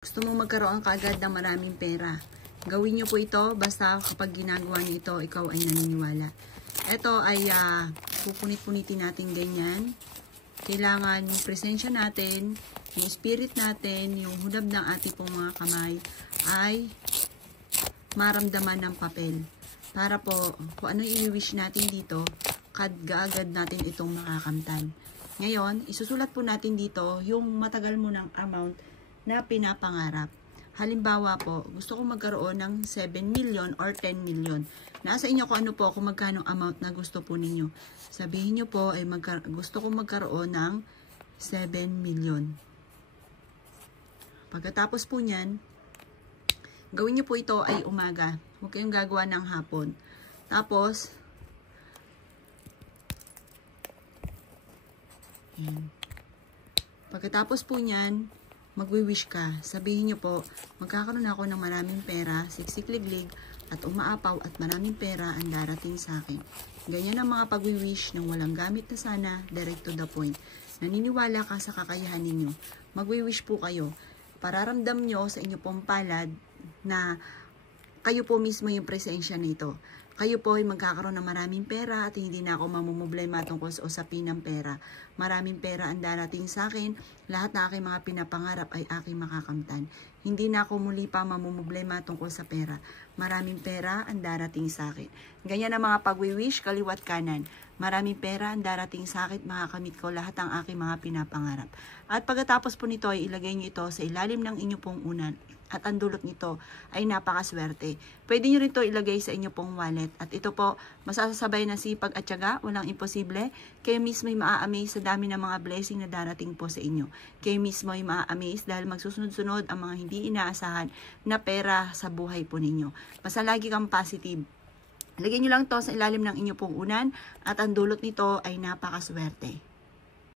Gusto mong magkaroon kaagad ng maraming pera. Gawin nyo po ito basta kapag ginagawa nyo ito, ikaw ay naniniwala. Ito ay pupunit-punitin natin ganyan. Kailangan yung presensya natin, yung spirit natin, yung hudab ng ating pong mga kamay ay maramdaman ng papel. Para po, kung ano i-wish natin dito, kaagad natin itong makakamtan. Ngayon, isusulat po natin dito yung matagal mo ng amount na pinapangarap. Halimbawa po, gusto ko magkaroon ng 7 million or 10 million. Nasa inyo kung ano po, kung magkano amount na gusto po ninyo. Sabihin nyo po, ay gusto ko magkaroon ng 7 million. Pagkatapos po nyan, gawin nyo po ito ay umaga. Huwag kayong gagawa ng hapon. Tapos, pagkatapos po nyan, magwi-wish ka. Sabihin nyo po, magkakaroon ako ng maraming pera, siksik-liglig, at umaapaw at maraming pera ang darating sa akin. Ganyan ang mga pagwi-wish ng walang gamit na sana, direct to the point. Naniniwala ka sa kakayahan ninyo. Magwi-wish po kayo. Pararamdam nyo sa inyo pong palad na kayo po mismo yung presensya nito. Kayo po ay magkakaroon ng maraming pera at hindi na ako mamumblema tungkol sa usapin ng pera. Maraming pera ang darating sa akin. Lahat na aking mga pinapangarap ay aking makakamtan. Hindi na ako muli pa mamumblema tungkol sa pera. Maraming pera ang darating sa akin. Ganyan ang mga pagwi-wish, kaliwat kanan. Maraming pera ang darating sa akin, makakamit ko lahat ang aking mga pinapangarap. At pagkatapos po nito ay ilagay nyo ito sa ilalim ng inyo pong unan. At ang dulot nito ay napakaswerte. Pwede nyo rin ito ilagay sa inyo pong wallet. At ito po, masasabay na sipag at tiyaga, walang imposible. Kayo mismo ay maa-amaze sa dami ng mga blessing na darating po sa inyo. Kayo mismo ay maa-amaze dahil magsusunod-sunod ang mga hindi inaasahan na pera sa buhay po ninyo. Basta lagi kang positive. Lagyan nyo lang to sa ilalim ng inyo pong unan at ang dulot nito ay napakaswerte.